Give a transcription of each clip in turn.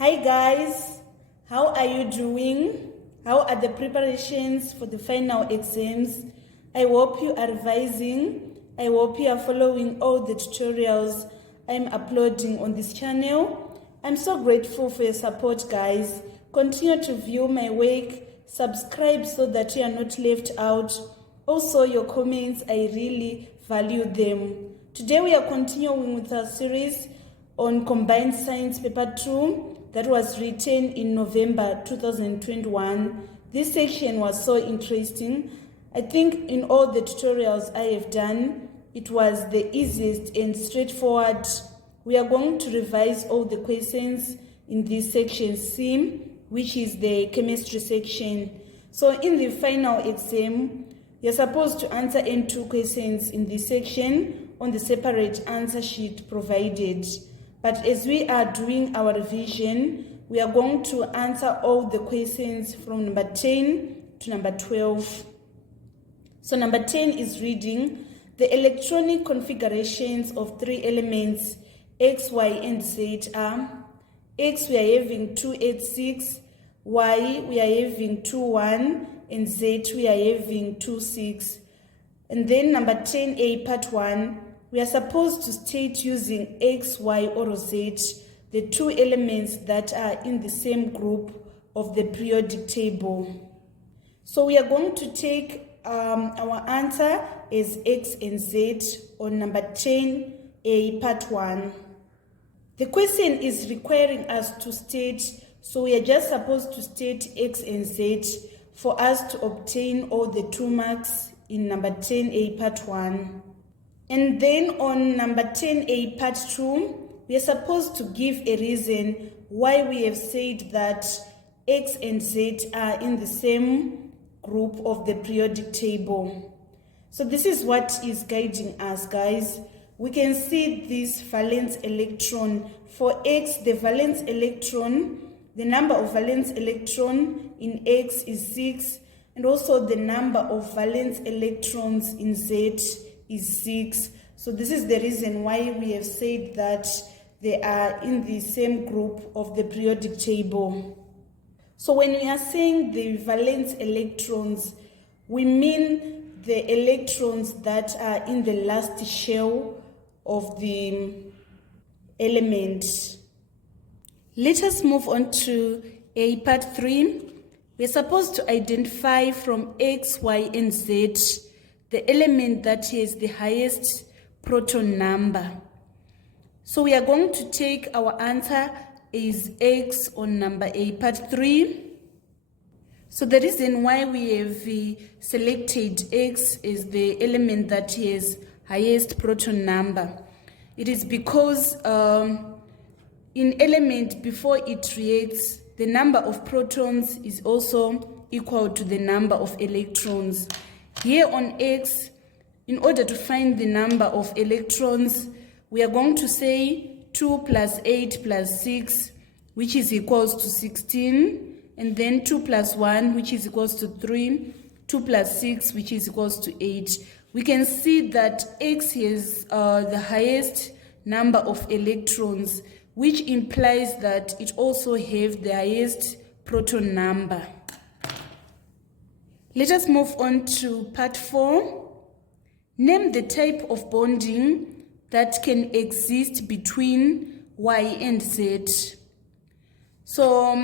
Hi guys, how are you doing? How are the preparations for the final exams? I hope you are revising. I hope you are following all the tutorials I'm uploading on this channel. I'm so grateful for your support, guys. Continue to view my work, subscribe so that you are not left out. Also, your comments, I really value them. Today we are continuing with our series on Combined Science Paper 2 that was written in November 2021. This section was so interesting. I think in all the tutorials I have done, it was the easiest and straightforward. We are going to revise all the questions in this section C, which is the chemistry section. So in the final exam, you're supposed to answer N2 questions in this section on the separate answer sheet provided. But as we are doing our revision, we are going to answer all the questions from number 10 to number 12. So number 10 is reading the electronic configurations of three elements X, Y, and Z are X we are having 286, Y we are having 21, and Z we are having 26. And then number 10A part 1, we are supposed to state using X, Y, or Z the two elements that are in the same group of the periodic table. So we are going to take our answer as X and Z on number 10A part 1. The question is requiring us to state, so we are just supposed to state X and Z for us to obtain all the 2 marks in number 10A part 1. And then on number 10A part 2, we are supposed to give a reason why we have said that X and Z are in the same group of the periodic table. So this is what is guiding us, guys. We can see this valence electron. For X, the valence electron, the number of valence electron in X is 6, and also the number of valence electrons in Z is 6. So this is the reason why we have said that they are in the same group of the periodic table. So when we are saying the valence electrons, we mean the electrons that are in the last shell of the element. Let us move on to A part 3. We are supposed to identify from X, Y, and Z the element that has the highest proton number. So we are going to take our answer is X on number A part 3. So the reason why we have selected X as the element that has highest proton number, it is because in element, before it reacts, the number of protons is also equal to the number of electrons. Here on X, in order to find the number of electrons, we are going to say 2 plus 8 plus 6, which is equals to 16, and then 2 plus 1, which is equals to 3, 2 plus 6, which is equals to 8. We can see that X has the highest number of electrons, which implies that it also has the highest proton number. Let us move on to part 4. Name the type of bonding that can exist between Y and Z. So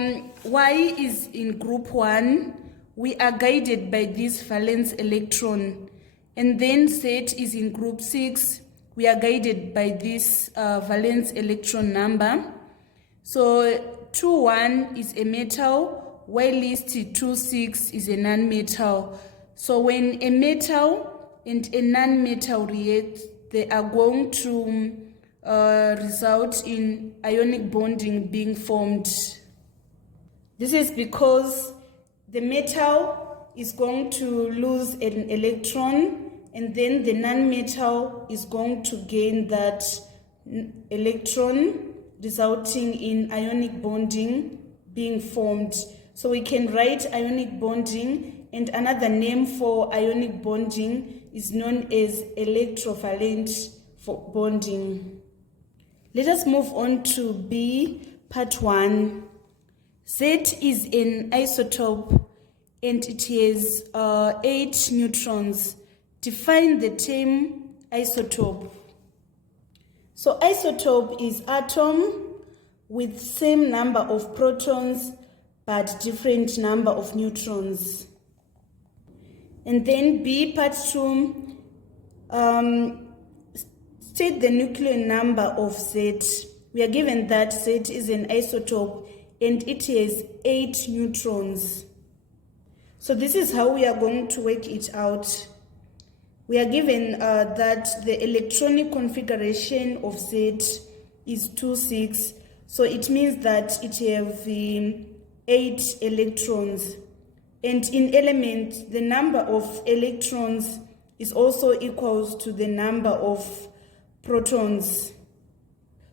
Y is in group 1. We are guided by this valence electron. And then Z is in group 6. We are guided by this valence electron number. So 2,1 is a metal, while list 2,6 is a non-metal. So when a metal and a non-metal react, they are going to result in ionic bonding being formed. This is because the metal is going to lose an electron, and then the non-metal is going to gain that electron, resulting in ionic bonding being formed. So we can write ionic bonding, and another name for ionic bonding is known as electrovalent bonding. Let us move on to B Part 1. Z is an isotope and it has 8 neutrons. Define the term isotope. So isotope is atom with same number of protons but different number of neutrons. And then B, part 2, state the nuclear number of Z. We are given that Z is an isotope and it has 8 neutrons. So this is how we are going to work it out. We are given that the electronic configuration of Z is 2,6. So it means that it has 8 electrons. And in element, the number of electrons is also equals to the number of protons.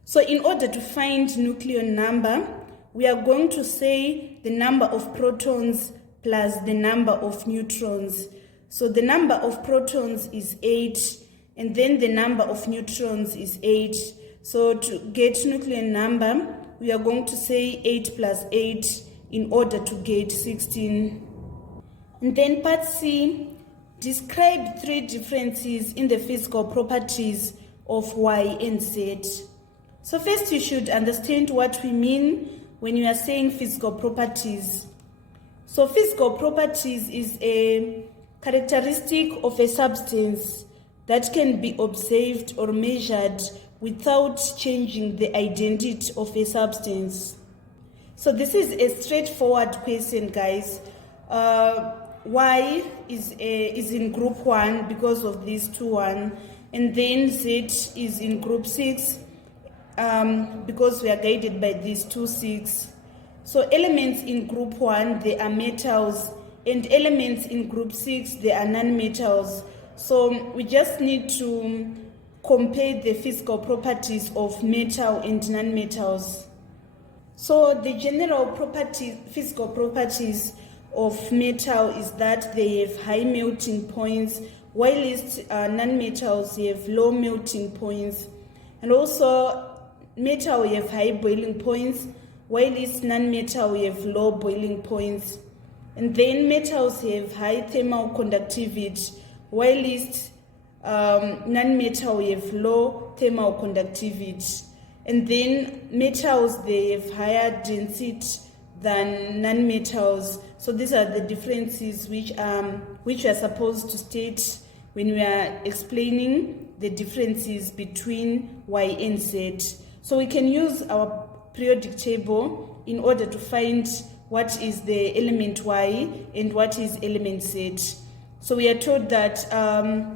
So in order to find nuclear number, we are going to say the number of protons plus the number of neutrons. So the number of protons is 8, and then the number of neutrons is 8. So to get nuclear number, we are going to say 8 plus 8 in order to get 16. And then part C, describe 3 differences in the physical properties of Y and Z. So first you should understand what we mean when we are saying physical properties. So physical properties is a characteristic of a substance that can be observed or measured without changing the identity of a substance. So this is a straightforward question, guys. Y is in group 1 because of this 2-1, and then Z is in group 6 because we are guided by these 2-6. So elements in group 1, they are metals, and elements in group 6, they are non-metals. So we just need to compare the physical properties of metal and non-metals. So the general physical properties of metal is that they have high melting points, while non-metals have low melting points. And also metal have high boiling points, while non-metal have low boiling points. And then metals have high thermal conductivity, while non-metal have low thermal conductivity. And then metals, they have higher density than non-metals. So these are the differences which we are supposed to state when we are explaining the differences between Y and Z. So we can use our periodic table in order to find what is the element Y and what is element Z. So we are told that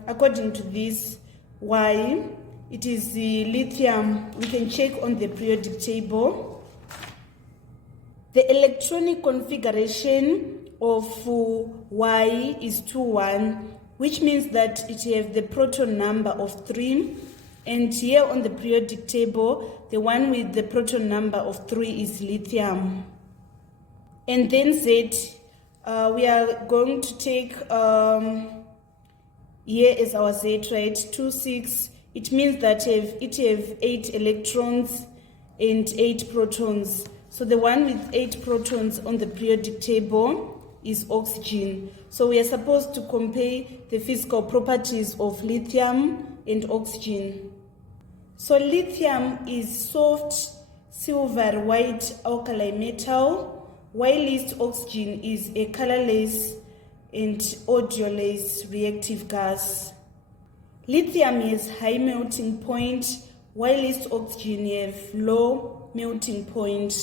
according to this Y, it is the lithium. We can check on the periodic table. The electronic configuration of Y is 2-1, which means that it has the proton number of 3. And here on the periodic table, the one with the proton number of 3 is lithium. And then Z, we are going to take here is our Z, right? 2,6. It means that it has 8 electrons and 8 protons. So the one with 8 protons on the periodic table is oxygen. So we are supposed to compare the physical properties of lithium and oxygen. So lithium is soft, silver, white alkali metal, while oxygen is a colorless and odorless reactive gas. Lithium has high melting point, while oxygen have low melting point.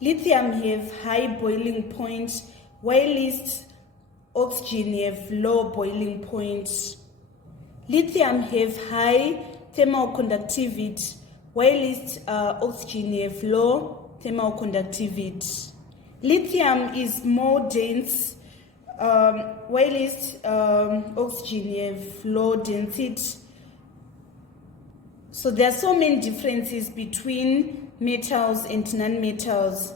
Lithium have high boiling point, while oxygen have low boiling point. Lithium have high thermal conductivity, while oxygen have low thermal conductivity. Lithium is more dense, while oxygen have low density. So there are so many differences between metals and non-metals.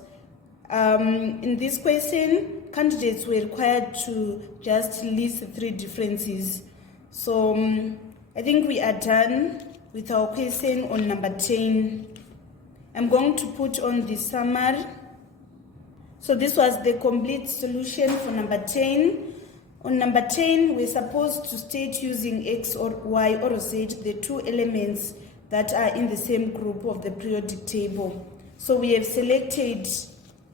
In this question, candidates were required to just list 3 differences. So I think we are done with our question on number 10. I'm going to put on the summary. So this was the complete solution for number 10. On number 10, we're supposed to state using X or Y or Z the two elements that are in the same group of the periodic table. So we have selected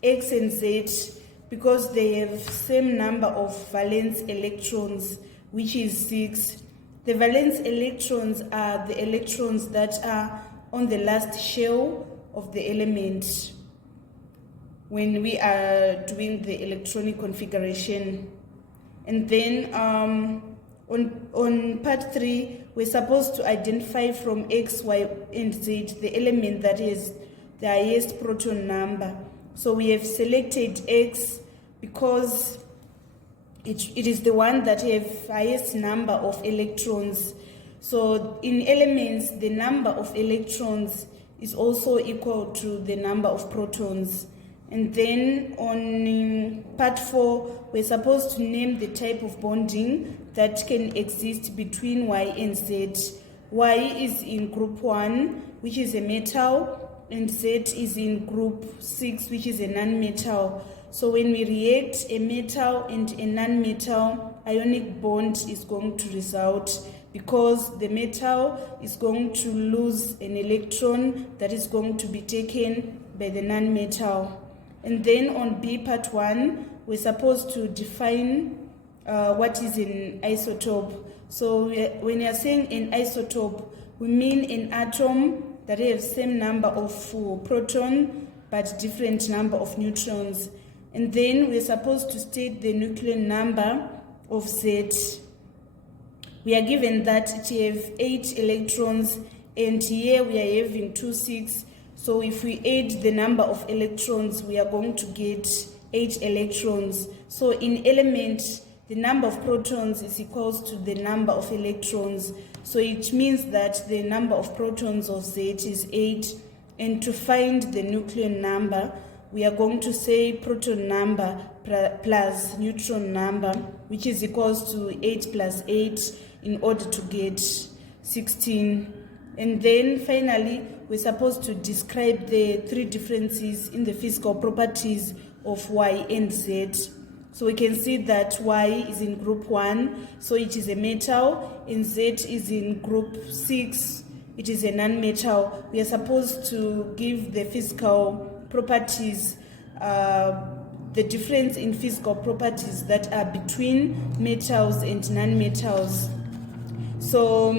X and Z because they have same number of valence electrons, which is 6. The valence electrons are the electrons that are on the last shell of the element when we are doing the electronic configuration. And then on part 3, we're supposed to identify from X, Y, and Z the element that is the highest proton number. So we have selected X because it is the one that have highest number of electrons. So in elements, the number of electrons is also equal to the number of protons. And then on part 4, we're supposed to name the type of bonding that can exist between Y and Z. Y is in group 1, which is a metal, and Z is in group 6, which is a non-metal. So when we react a metal and a non-metal, ionic bond is going to result because the metal is going to lose an electron that is going to be taken by the non-metal. And then on B part 1, we're supposed to define what is an isotope. So when you're saying an isotope, we mean an atom that has same number of proton but different number of neutrons. And then we're supposed to state the nuclear number of Z. We are given that it have 8 electrons, and here we are having 2, 6. So if we add the number of electrons, we are going to get 8 electrons. So in element, the number of protons is equals to the number of electrons. So it means that the number of protons of Z is 8. And to find the nuclear number, we are going to say proton number plus neutron number, which is equals to 8 plus 8 in order to get 16. And then finally, we're supposed to describe the 3 differences in the physical properties of Y and Z. So we can see that Y is in group 1, so it is a metal, and Z is in group 6, it is a non-metal. We are supposed to give the physical properties, the difference in physical properties that are between metals and non-metals. So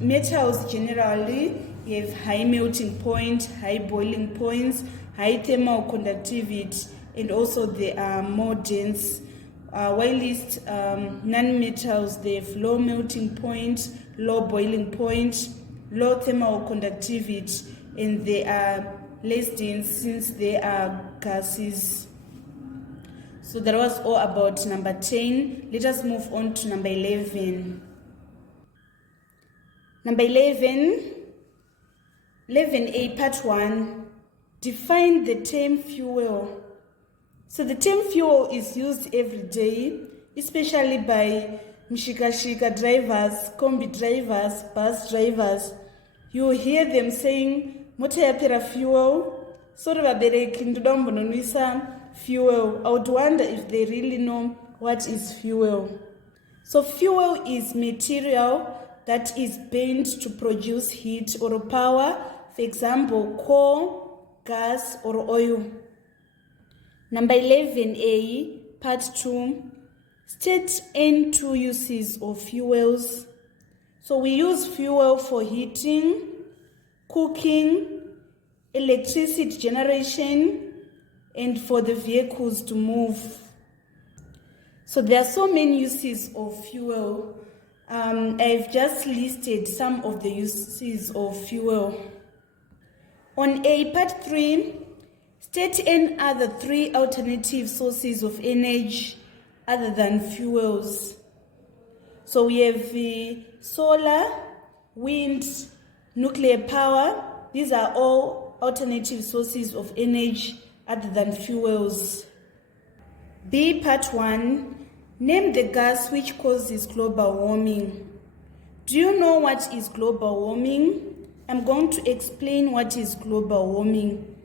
metals generally have high melting point, high boiling points, high thermal conductivity, and also they are more dense. Whilst non-metals, they have low melting point, low boiling point, low thermal conductivity, and they are less dense since they are gases. So that was all about number 10. Let us move on to number 11. Number 11, 11A, part 1, define the term fuel. So the term fuel is used every day, especially by mshika-shika drivers, combi drivers, bus drivers. You hear them saying, "Mota yapera fuel." Sort of vabereki ndoda kumbononwisa fuel. I would wonder if they really know what is fuel. So fuel is material that is burned to produce heat or power, for example, coal, gas, or oil. Number 11A, part 2, state any 2 uses of fuels. So we use fuel for heating, cooking, electricity generation, and for the vehicles to move. So there are so many uses of fuel. I've just listed some of the uses of fuel. On A, part 3, state any other 3 alternative sources of energy other than fuels. So we have the solar, wind, nuclear power. These are all alternative sources of energy other than fuels. B, part 1, name the gas which causes global warming. Do you know what is global warming? I'm going to explain what is global warming.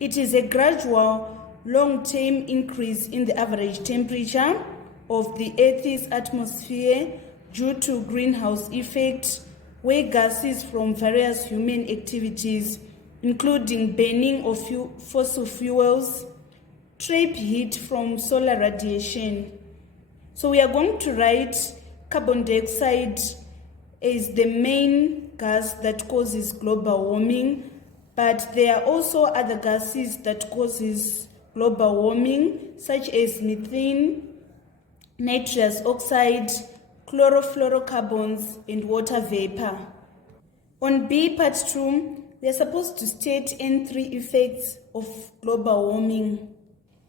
It is a gradual, long-term increase in the average temperature of the Earth's atmosphere due to greenhouse effect, where gases from various human activities, including burning of fossil fuels, trap heat from solar radiation. So we are going to write carbon dioxide as the main gas that causes global warming, but there are also other gases that causes global warming, such as methane, nitrous oxide, chlorofluorocarbons, and water vapor. On B, part 2, we are supposed to state N3 effects of global warming.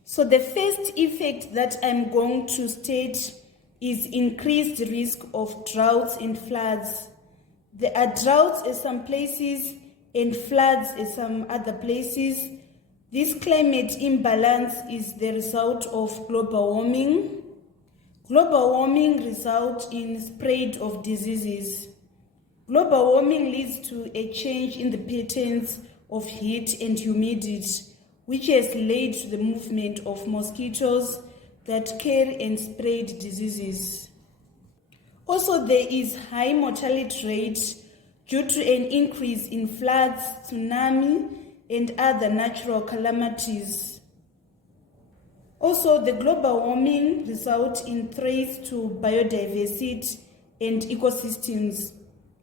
So the first effect that I'm going to state is increased risk of droughts and floods. There are droughts in some places and floods in some other places. This climate imbalance is the result of global warming. Global warming results in spread of diseases. Global warming leads to a change in the patterns of heat and humidity, which has led to the movement of mosquitoes that carry and spread diseases. Also, there is high mortality rate due to an increase in floods, tsunami, and other natural calamities. Also, the global warming results in threats to biodiversity and ecosystems.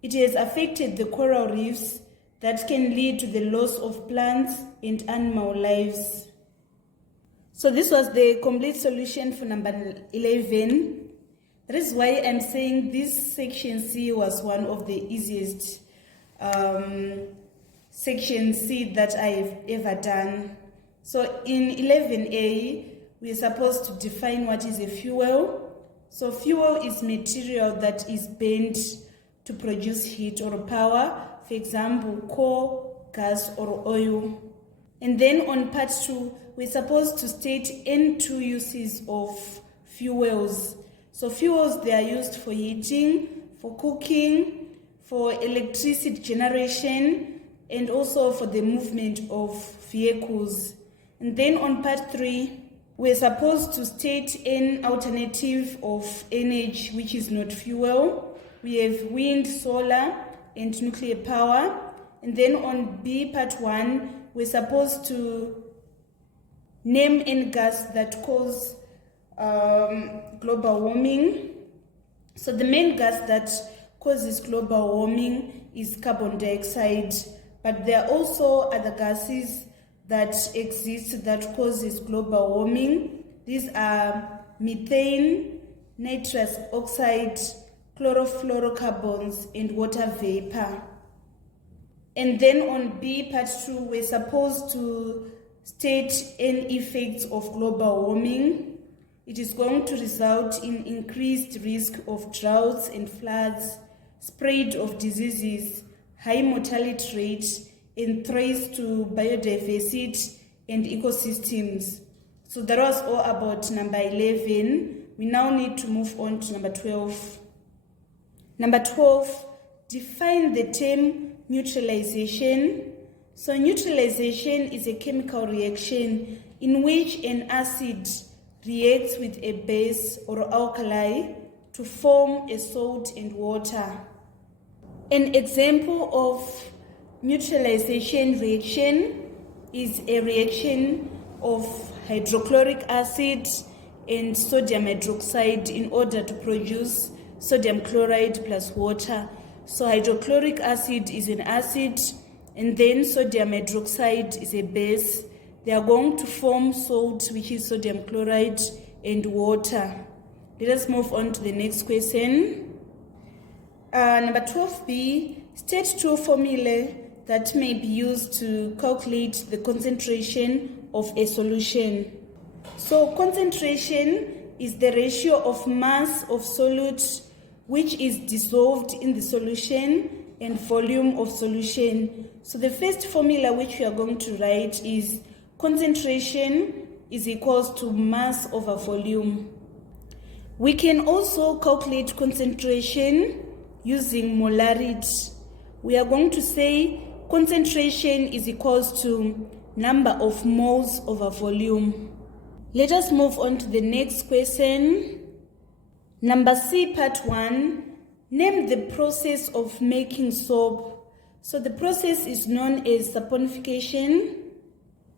It has affected the coral reefs that can lead to the loss of plants and animal lives. So this was the complete solution for number 11. That is why I'm saying this section C was one of the easiest section C that I've ever done. So in 11A, we're supposed to define what is a fuel. So fuel is material that is burned to produce heat or power, for example, coal, gas, or oil. And then on part 2, we're supposed to state N2 uses of fuels. So fuels, they are used for heating, for cooking, for electricity generation, and also for the movement of vehicles. And then on part 3, we're supposed to state an alternative of energy which is not fuel. We have wind, solar, and nuclear power. And then on B, part 1, we're supposed to name any gas that cause global warming. So the main gas that causes global warming is carbon dioxide, but there are also other gases that exist that causes global warming. These are methane, nitrous oxide, chlorofluorocarbons, and water vapor. And then on B, part 2, we're supposed to state any effects of global warming. It is going to result in increased risk of droughts and floods, spread of diseases, high mortality rate, and threats to biodiversity and ecosystems. So that was all about number 11. We now need to move on to number 12. Number 12, define the term neutralization. So neutralization is a chemical reaction in which an acid reacts with a base or alkali to form a salt and water. An example of neutralization reaction is a reaction of hydrochloric acid and sodium hydroxide in order to produce sodium chloride plus water. So hydrochloric acid is an acid, and then sodium hydroxide is a base. They are going to form salt, which is sodium chloride, and water. Let us move on to the next question. Number 12b, state two formulae that may be used to calculate the concentration of a solution. So concentration is the ratio of mass of solute which is dissolved in the solution and volume of solution. So the first formula which we are going to write is concentration is equals to mass over volume. We can also calculate concentration using molarity. We are going to say concentration is equals to number of moles over volume. Let us move on to the next question. Number C, part 1. Name the process of making soap. So the process is known as saponification.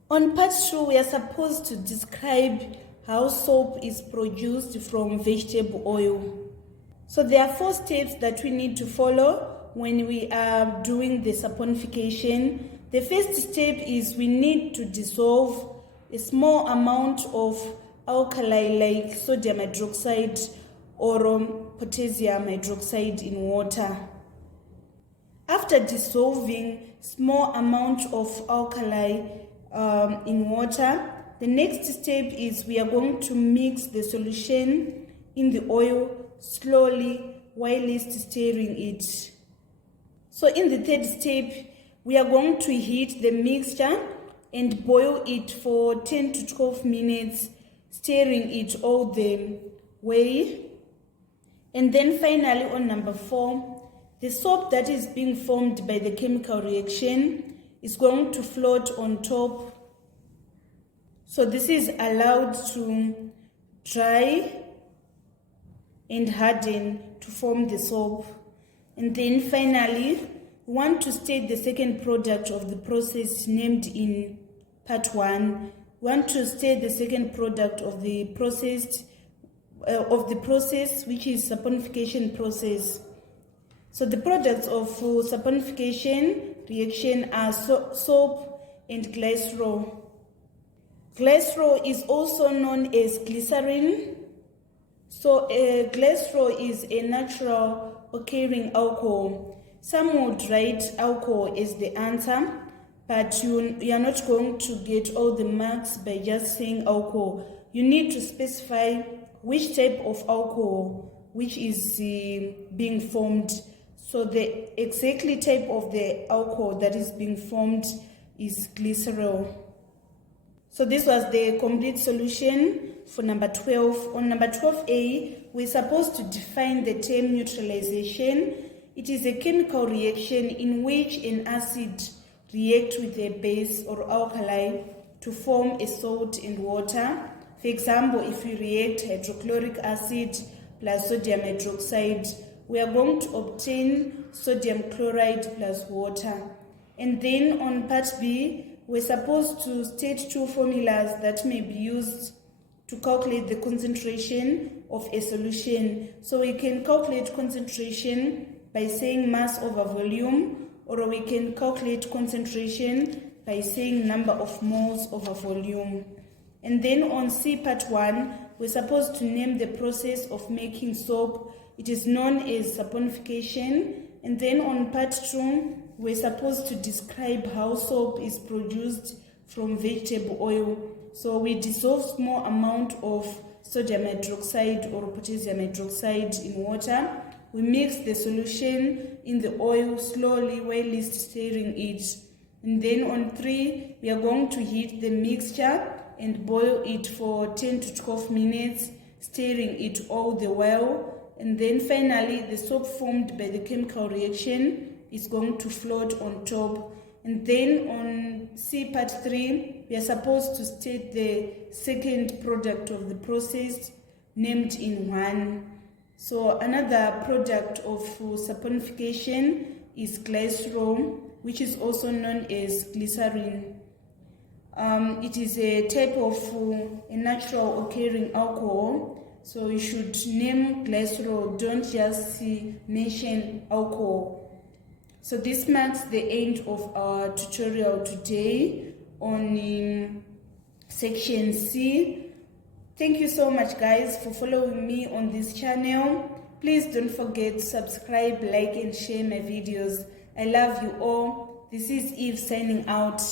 On part 2, we are supposed to describe how soap is produced from vegetable oil. So there are 4 steps that we need to follow when we are doing the saponification. The first step is we need to dissolve a small amount of alkali like sodium hydroxide or potassium hydroxide in water. After dissolving small amount of alkali in water, the next step is we are going to mix the solution in the oil slowly while stirring it. So in the third step, we are going to heat the mixture and boil it for 10 to 12 minutes, stirring it all the way. And then finally on number 4, the soap that is being formed by the chemical reaction is going to float on top. So this is allowed to dry and harden to form the soap. And then finally, we want to state the second product of the process named in part 1. We want to state the second product of the process, which is saponification process. So the products of saponification reaction are soap and glycerol. Glycerol is also known as glycerin. So glycerol is a natural occurring alcohol. Some would write alcohol as the answer, but you are not going to get all the marks by just saying alcohol. You need to specify which type of alcohol which is being formed. So the exactly type of the alcohol that is being formed is glycerol. So this was the complete solution for number 12. On number 12A, we're supposed to define the term neutralization. It is a chemical reaction in which an acid reacts with a base or alkali to form a salt and water. For example, if we react hydrochloric acid plus sodium hydroxide, we are going to obtain sodium chloride plus water. And then on part B, we're supposed to state 2 formulas that may be used to calculate the concentration of a solution. So we can calculate concentration by saying mass over volume, or we can calculate concentration by saying number of moles over volume. And then on C part 1, we're supposed to name the process of making soap. It is known as saponification. And then on part 2, we're supposed to describe how soap is produced from vegetable oil. So we dissolve small amount of sodium hydroxide or potassium hydroxide in water. We mix the solution in the oil slowly while stirring it. And then on 3, we are going to heat the mixture and boil it for 10 to 12 minutes, stirring it all the while. And then finally, the soap formed by the chemical reaction is going to float on top. And then on C part 3, we are supposed to state the second product of the process named in 1. So another product of saponification is glycerol, which is also known as glycerin. It is a type of a natural occurring alcohol. So you should name glycerol, don't just mention alcohol. So this marks the end of our tutorial today on section C. Thank you so much guys for following me on this channel. Please don't forget to subscribe, like and share my videos. I love you all. This is Eve signing out.